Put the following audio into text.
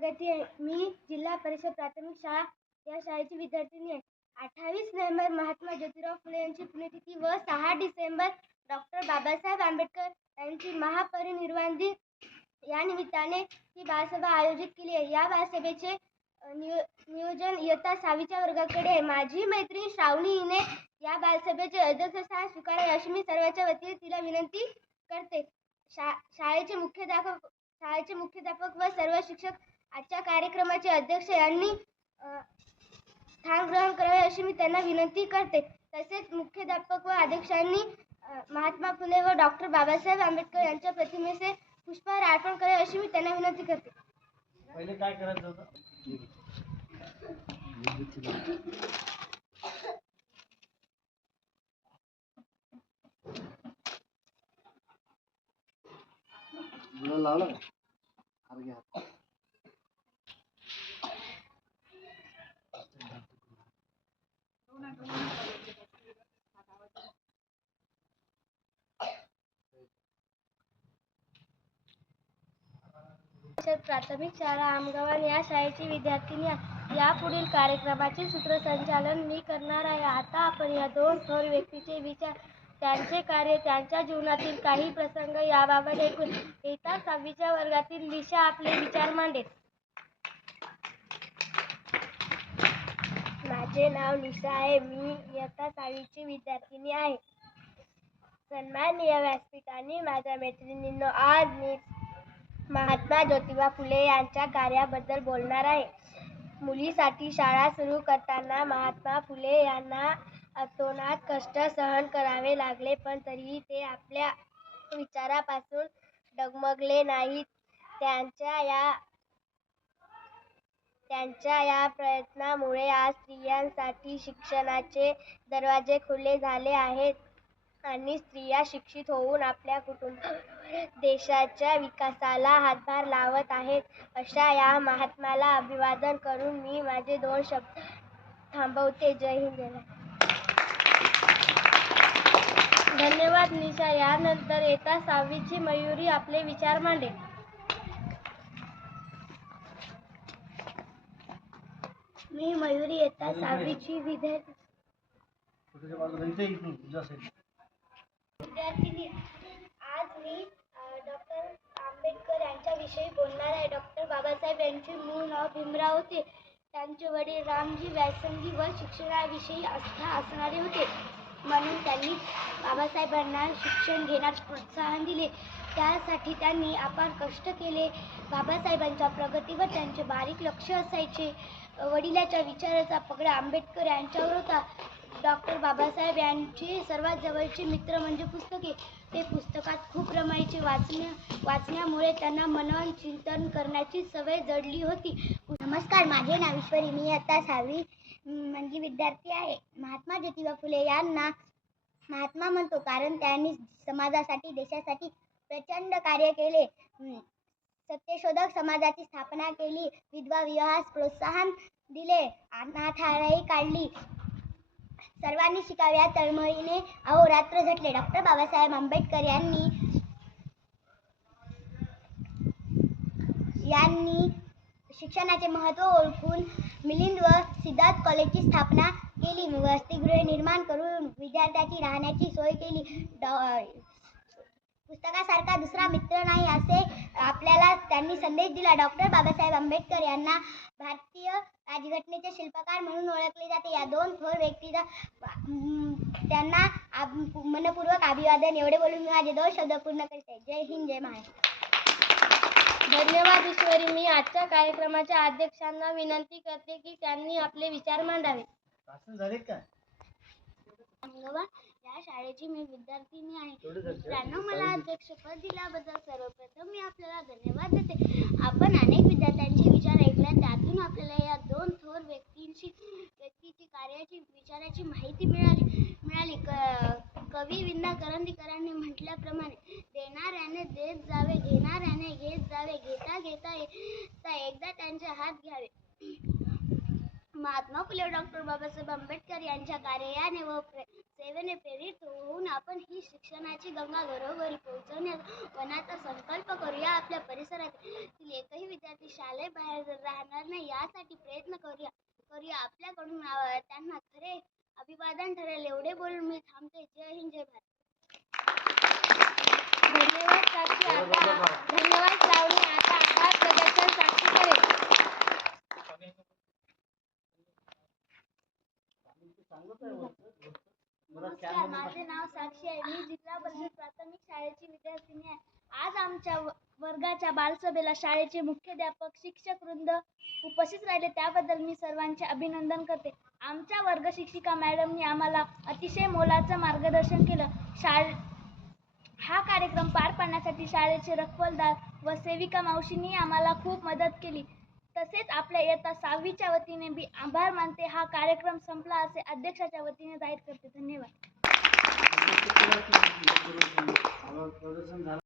मी जिल्हा परिषद प्राथमिक शाळा या शाळेची विद्यार्थिनी आहे. 28 नोव्हेंबर महात्मा ज्योतिराव फुले यांची पुण्यतिथी व 6 डिसेंबर डॉक्टर बाबासाहेब आंबेडकर यांची महापरिनिर्वाण दिन या निमित्ताने ही बालसभा आयोजित केली आहे. या बालसभेचे नियोजन इयत्ता 6वीच्या वर्गाकडे आहे. माझी मैत्रीण श्रावणी हिने या बालसभेचे अध्यक्षस्थान स्वीकारावे अशी मी सर्वांच्या वतीने तिला विनंती करते. शाळेचे मुख्याध्यापक व सर्व शिक्षक आजच्या कार्यक्रमाचे अध्यक्ष यांनी स्थान ग्रहण करावे अशी मी त्यांना विनंती करते. तसेच मुख्याध्यापक व अध्यक्षांनी महात्मा फुले व डॉक्टर बाबासाहेब आंबेडकर यांच्या प्रतिमेचे पुष्पहार अर्पण करावे अशी मी त्यांना विनंती करते. पहिले काय करायचं होतं? लावला का? प्राथमिक शाळा आमगावान या शाळेची विद्यार्थिनी या पुढील कार्यक्रमाचे सूत्रसंचालन मी करणार आहे. आता आपण या दोन थोर व्यक्तीचे विचार, त्यांचे कार्य, त्यांच्या जीवनातील काही प्रसंग याबाबत ऐकून इयत्ता 6वीच्या वर्गातील निशा आपले विचार मांडेल. माझे नाव निशा आहे. मी इयत्ता 6वीची विद्यार्थिनी आहे. सन्माननीय व्यासपीठ आणि माझ्या मैत्रिणींनो, आज मी महात्मा ज्योतिबा फुले यांच्या कार्याबद्दल बोलणार आहे. मुलीसाठी शाळा सुरू करताना महात्मा फुले यांना अतोनात कष्ट सहन करावे लागले, पण तरीही ते आपल्या विचारापासून डगमगले नाहीत. त्यांच्या या प्रयत्नामुळे आज स्त्रियांसाठी शिक्षणाचे दरवाजे खुले झाले आहेत आणि स्त्रिया शिक्षित होऊन आपल्या कुटुंबाबरोबर देशाच्या विकासाला हातभार लावत आहेत. अशा या महात्म्याला अभिवादन करून मी माझे 2 शब्द थांबवते. जय हिंद, जय महाराष्ट्र. धन्यवाद निशा. यानंतर इयत्ता 6वीची मयुरी आपले विचार मांडेल. मी मयुरी इयत्ता 6वीची विद्यार्थिनी. आज मी डॉक्टर आंबेडकर यांच्याविषयी बोलणार आहे. डॉक्टर बाबासाहेब यांचे मूळ नाव भीमराव होते. त्यांचे वडील रामजी व्यासंगी व शिक्षणाविषयी आस्था असणारे होते, म्हणून त्यांनी बाबासाहेबांना शिक्षण घेण्यास प्रोत्साहन दिले. त्यासाठी त्यांनी अपार कष्ट केले. बाबासाहेबांच्या प्रगतीवर त्यांचे बारीक लक्ष असायचे. वडिलांच्या विचाराचा पगडा आंबेडकर यांच्यावर होता. डॉक्टर बाबासाहेब यांचे सर्वात जवळचे मित्र म्हणजे पुस्तके. ते पुस्तकात खूप रमायचे. वाचण्यामुळे त्यांना मनन चिंतन करण्याची सवय जडली होती. नमस्कार, माझे नाव ईश्वरी. मी इयत्ता 6वी म्हणजे विद्यार्थी आहे. महात्मा ज्योतिबा फुले यांना महात्मा म्हणतो कारण त्यांनी समाजासाठी, देशासाठी प्रचंड कार्य केले. सत्यशोधक समाजाची स्थापना केली, विधवा विवाहास प्रोत्साहन दिले, अनाथालये काढली, सर्वांनी शिकावे या तळमळीने अहोरात्र झटले. डॉक्टर बाबासाहेब आंबेडकर यांनी शिक्षणाचे महत्त्व ओळखून मिलिंद व सिद्धार्थ कॉलेजची स्थापना केली. वसतिगृहे निर्माण करून विद्यार्थ्यांची राहण्याची सोय केली. पुस्तकासारखा दुसरा मित्र नाही असे आपल्याला त्यांनी संदेश दिला. डॉक्टर बाबासाहेब आंबेडकर यांना भारतीय राज्यघटनेचे शिल्पकार म्हणून ओळखले जाते. या 2 थोर व्यक्तीला त्यांना मनपूर्वक अभिवादन. एवढे बोलून मी माझे 2 शब्द पूर्ण करते. जय हिंद, जय महाराष्ट्र. धन्यवाद ईश्वरी. मी आजच्या कार्यक्रमाच्या अध्यक्षांना विनंती करते की त्यांनी आपले विचार मांडावे. या शाळेची मी विद्यार्थिनी आहे. मित्रांनो, मला अध्यक्षपद दिल्याबद्दल सर्वप्रथम मी आपल्याला धन्यवाद देते. आपण अनेक विद्यार्थ्यांचे विचार ऐकले, त्यातून आपल्याला या 2 थोर व्यक्तीची कार्याची, विचाराची माहिती मिळाली. कवी विंदा करंदीकरांनी म्हटल्याप्रमाणे देणाऱ्याने देत जावे, घेणाऱ्याने घेत जावे, घेता घेता एकदा त्यांचे हात घ्यावे. महात्मा फुले डॉक्टर बाबासाहेब आंबेडकर यांच्या कार्याने व सेवेने प्रेरित होऊन आपण ही शिक्षणाची गंगा घरोघरी पोहोचवण्याचा संकल्प करूया. आपल्या परिसरातील एकही विद्यार्थी शाळेबाहेर राहणार नाही यासाठी प्रयत्न करूया. आपल्याकडून त्यांना खरे अभिवादन ठरेल. एवढे बोलून मी थांबते. जय हिंद, जय भारत. धन्यवाद साक्षी. धन्यवाद श्रावणी. आता आभार प्रदर्शन साक्षी करेल. नमस्कार, माझे नाव साक्षी आहे. मी जिल्हा परिषद प्राथमिक शाळेची विद्यार्थिनी आहे. आज आमच्या वर्गाच्या बालसभेला शाळेचे मुख्याध्यापक, शिक्षक वृंद उपस्थित राहिले, त्याबद्दल मी सर्वांचे अभिनंदन करते. आमच्या वर्ग शिक्षिका मॅडमनी आम्हाला अतिशय मोलाचं मार्गदर्शन केलं. हा कार्यक्रम पार पाडण्यासाठी शाळेचे रखवालदार व सेविका मावशींनी आम्हाला खूप मदत केली. तसेच आपल्या इयत्ता 6वीच्या वतीने मी आभार मानते. हा कार्यक्रम संपला असे अध्यक्षाच्या वतीने जाहीर करते. धन्यवाद. प्रदर्शन झालं.